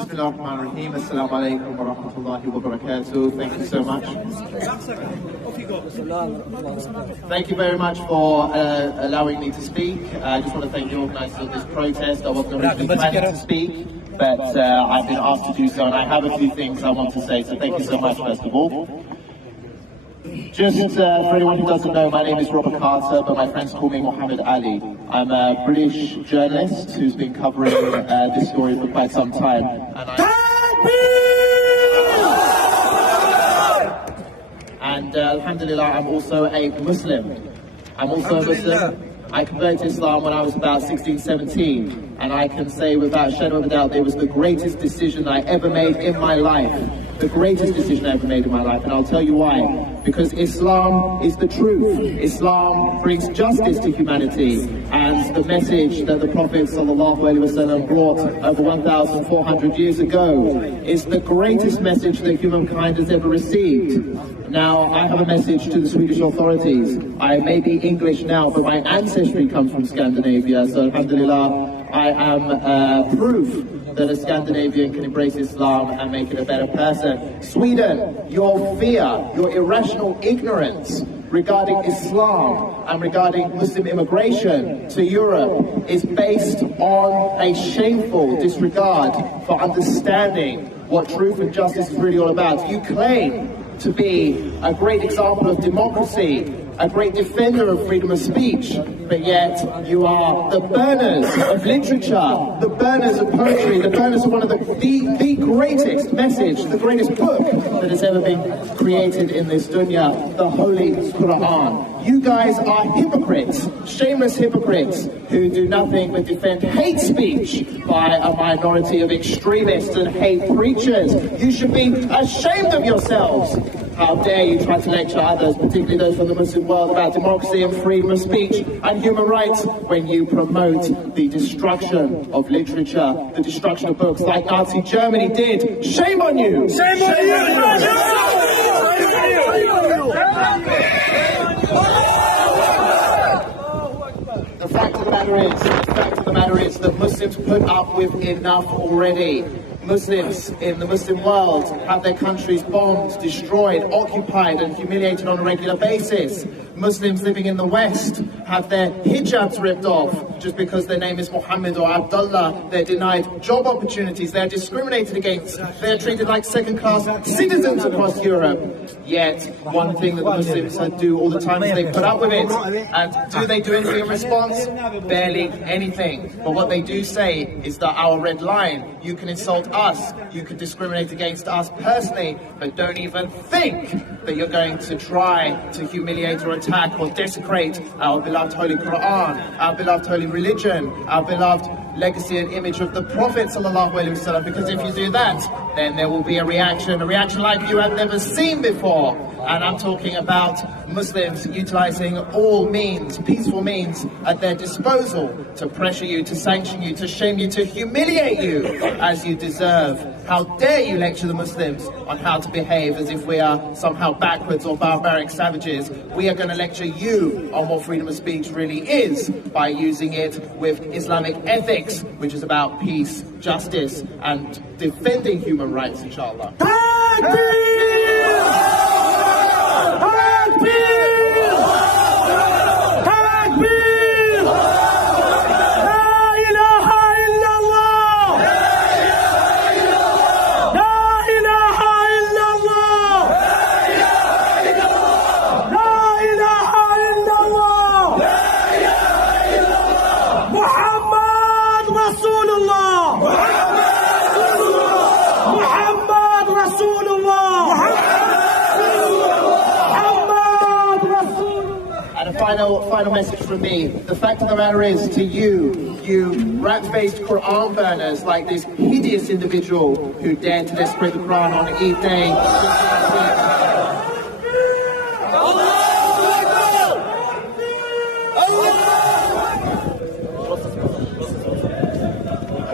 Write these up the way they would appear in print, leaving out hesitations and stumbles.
Bismillahirrahmanirrahim. Assalamu alaikum wa rahmatullahi wa barakatuh. Thank you so much. Thank you very much for allowing me to speak. I just want to thank the organisers of this protest. I wasn't originally planning to speak, but I've been asked to do so, and I have a few things I want to say, so thank you so much, first of all. Just for anyone who doesn't know, my name is Robert Carter, but my friends call me Muhammad Ali. I'm a British journalist who's been covering this story for quite some time. And alhamdulillah, I'm also a Muslim. I'm also a Muslim. I converted to Islam when I was about 16, 17, and I can say without a shadow of a doubt, it was the greatest decision I ever made in my life. The greatest decision I ever made in my life, and I'll tell you why. Because Islam is the truth. Islam brings justice to humanity, and the message that the Prophet ﷺ brought over 1,400 years ago is the greatest message that humankind has ever received. Now, I have a message to the Swedish authorities. I may be English now, but my ancestry comes from Scandinavia, so alhamdulillah, I am proof that a Scandinavian can embrace Islam and make it a better person. Sweden, your fear, your irrational ignorance regarding Islam and regarding Muslim immigration to Europe is based on a shameful disregard for understanding what truth and justice is really all about. You claim to be a great example of democracy, a great defender of freedom of speech, but yet you are the burners of literature, the burners of poetry, the burners of one of the greatest message, the greatest book that has ever been created in this dunya, the Holy Quran. You guys are hypocrites, shameless hypocrites, who do nothing but defend hate speech by a minority of extremists and hate preachers. You should be ashamed of yourselves. How dare you try to lecture others, particularly those from the Muslim world, about democracy and freedom of speech and human rights when you promote the destruction of literature, the destruction of books like Nazi Germany did. Shame on you! Shame on you! The fact of the matter is that Muslims put up with enough already. Muslims in the Muslim world have their countries bombed, destroyed, occupied and humiliated on a regular basis. Muslims living in the West have their hijabs ripped off just because their name is Muhammad or Abdullah. They're denied job opportunities, they're discriminated against, they're treated like second-class citizens across Europe. Yet, one thing that the Muslims do all the time is they put up with it. And do they do anything in response? Barely anything. But what they do say is that our red line, you can insult us, you can discriminate against us personally, but don't even think that you're going to try to humiliate or attack or desecrate our beloved Holy Quran, our beloved holy religion, our beloved legacy and image of the Prophet ﷺ, because if you do that, then there will be a reaction like you have never seen before. And I'm talking about Muslims utilizing all means, peaceful means at their disposal to pressure you, to sanction you, to shame you, to humiliate you as you deserve. How dare you lecture the Muslims on how to behave as if we are somehow backwards or barbaric savages. We are going to lecture you on what freedom of speech really is by using it with Islamic ethics, which is about peace, justice and defending human rights, inshallah. Final message from me. The fact of the matter is, to you rat-faced Quran burners like this hideous individual who dared to desecrate the Quran on Eid Day.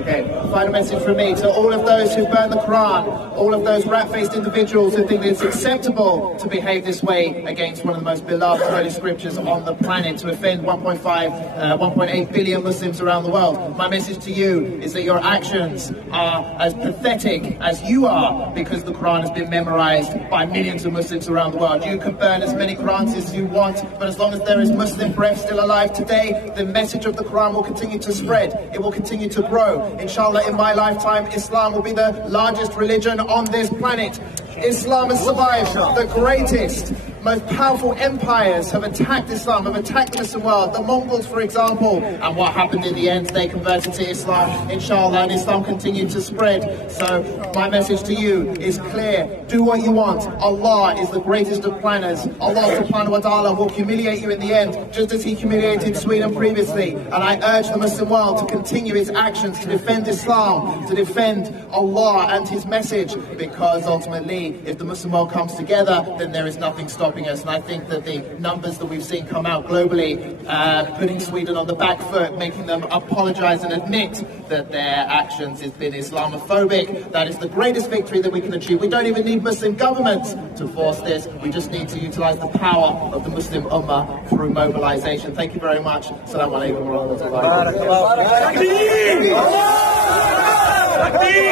Okay, final message from me to all of those who burn the Quran, all of those rat-faced individuals who think that it's acceptable to behave this way against one of the most beloved holy scriptures on the planet, to offend 1.8 billion Muslims around the world. My message to you is that your actions are as pathetic as you are, because the Quran has been memorized by millions of Muslims around the world. You can burn as many Qurans as you want, but as long as there is Muslim breath still alive today, the message of the Quran will continue to spread. It will continue to grow. Inshallah, in my lifetime, Islam will be the largest religion on this planet. Islam has survived. The greatest, most powerful empires have attacked Islam, have attacked the Muslim world. The Mongols, for example. And what happened in the end? They converted to Islam, inshallah, and Islam continued to spread. So my message to you is clear. Do what you want. Allah is the greatest of planners. Allah subhanahu wa ta'ala will humiliate you in the end, just as he humiliated Sweden previously. And I urge the Muslim world to continue its actions to defend Islam, to defend Allah and his message, because ultimately, if the Muslim world comes together, then there is nothing stopping us. And I think that the numbers that we've seen come out globally, putting Sweden on the back foot, making them apologize and admit that their actions has been Islamophobic, that is the greatest victory that we can achieve. We don't even need Muslim governments to force this. We just need to utilize the power of the Muslim Ummah through mobilization. Thank you very much. Assalamu alaikum wa rahmatullahi wa barakatuh.